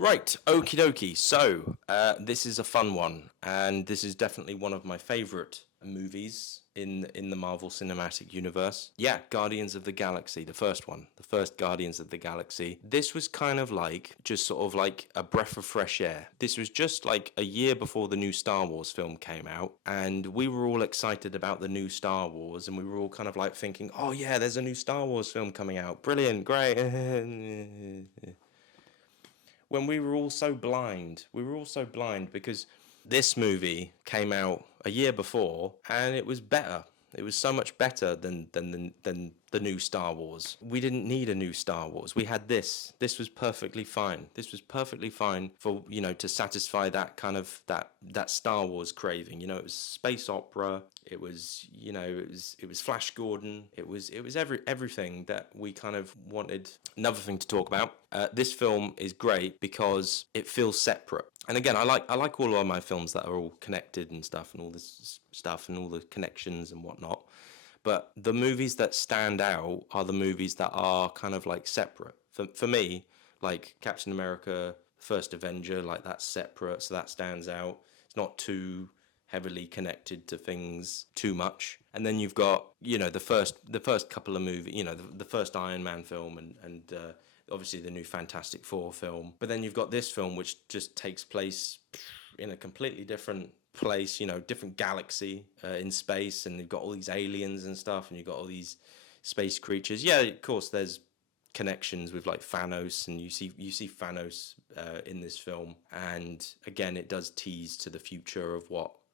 Right, okie dokie. So, this is a fun one, and this is definitely one of my favorite movies in the Marvel Cinematic Universe. Yeah, Guardians of the Galaxy, the first one, the first Guardians of the Galaxy. This was kind of like just sort of like a breath of fresh air. This was just like a year before the new Star Wars film came out, and we were all excited about the new Star Wars, and we were all kind of like thinking, "Oh yeah, there's a new Star Wars film coming out. Brilliant, great." When we were all so blind. We were all so blind because this movie came out a year before and it was better. It was so much better than the new Star Wars. We didn't need a new Star Wars. We had this. This was perfectly fine. This was perfectly fine for, to satisfy that kind of that Star Wars craving. It was space opera. It was, it was Flash Gordon. It was everything that we kind of wanted. Another thing to talk about. This film is great because it feels separate. And again, I like all of my films that are all connected and stuff, and all this stuff, and all the connections and whatnot. But the movies that stand out are the movies that are kind of like separate. For me, like Captain America, First Avenger, like that's separate, so that stands out. It's not too heavily connected to things too much. And then you've got, the first couple of movies, the first Iron Man film and obviously the new Fantastic Four film. But then you've got this film which just takes place in a completely different place, different galaxy in space, and you've got all these aliens and stuff, and you've got all these space creatures. Yeah, of course, there's connections with like Thanos, and you see Thanos in this film, and again, it does tease to the future of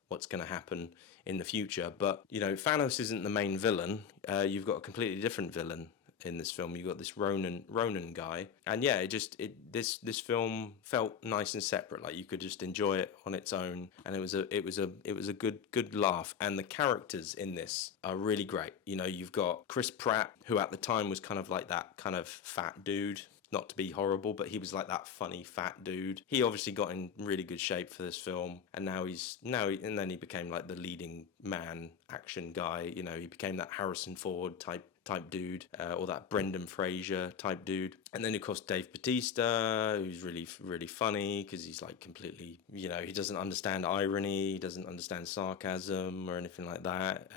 what's going to happen in the future. But Thanos isn't the main villain. You've got a completely different villain in this film. You got this Ronan guy, and yeah, this film felt nice and separate. Like you could just enjoy it on its own, and it was a good laugh. And the characters in this are really great. You've got Chris Pratt, who at the time was kind of like that kind of fat dude. Not to be horrible, but he was like that funny fat dude. He obviously got in really good shape for this film, and and then he became like the leading man action guy. He became that Harrison Ford type dude, or that Brendan Fraser type dude. And then of course Dave Bautista, who's really really funny because he's like completely, he doesn't understand irony, he doesn't understand sarcasm or anything like that.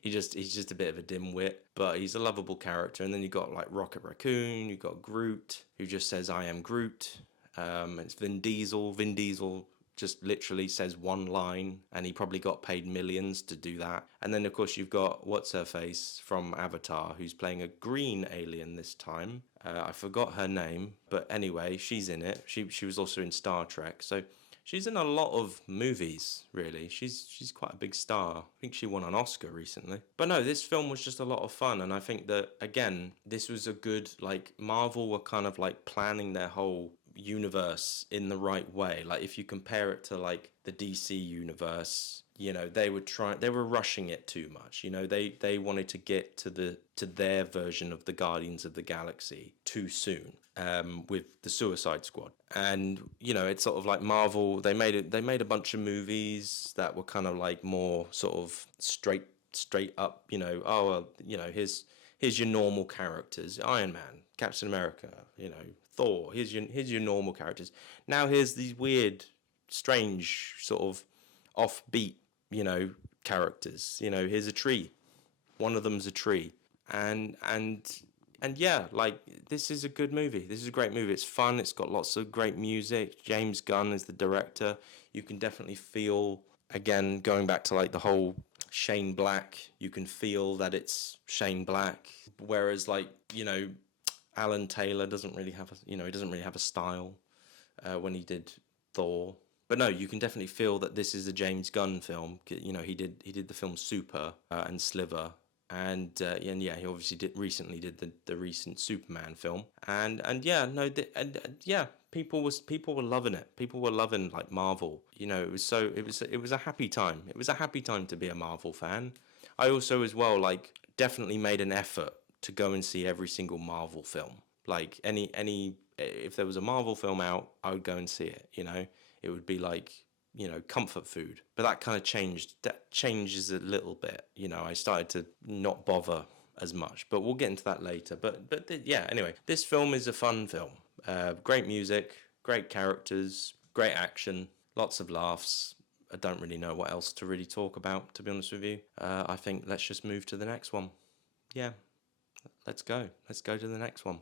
He's just a bit of a dimwit, but he's a lovable character. And then you got like Rocket Raccoon, you got Groot, who just says "I am Groot." It's Vin Diesel. Vin Diesel just literally says one line, and he probably got paid millions to do that. And then of course you've got what's her face from Avatar, who's playing a green alien this time. I forgot her name, but anyway, she's in it. She was also in Star Trek, so she's in a lot of movies, really. She's quite a big star. I think she won an Oscar recently. But no, this film was just a lot of fun, and I think that again, this was a good, like, Marvel were kind of like planning their whole universe in the right way. Like if you compare it to like the DC universe, they were rushing it too much. They wanted to get to their version of the Guardians of the Galaxy too soon, with the Suicide Squad. And it's sort of like Marvel. They made a bunch of movies that were kind of like more sort of straight up. Oh well, here's your normal characters: Iron Man, Captain America, Thor. Here's your normal characters. Now here's these weird, strange sort of offbeat, characters. Here's a tree. One of them's a tree, and yeah, like this is a good movie. This is a great movie. It's fun. It's got lots of great music. James Gunn is the director. You can definitely feel, again, going back to like the whole Shane Black. You can feel that it's Shane Black, whereas like Alan Taylor doesn't really have he doesn't really have a style when he did Thor. But no, you can definitely feel that this is a James Gunn film. He did the film Super and Sliver, and yeah, he obviously recently did the recent Superman film, and yeah, no, yeah, people were loving it. People were loving like Marvel. It was a happy time. It was a happy time to be a Marvel fan. I also as well like definitely made an effort to go and see every single Marvel film. Like any if there was a Marvel film out, I would go and see it. It would be like comfort food. But that kind of changed. That changes a little bit. I started to not bother as much. But we'll get into that later. But yeah, anyway, this film is a fun film. Great music, great characters, great action, lots of laughs. I don't really know what else to really talk about, to be honest with you. I think let's just move to the next one. Yeah, let's go. Let's go to the next one.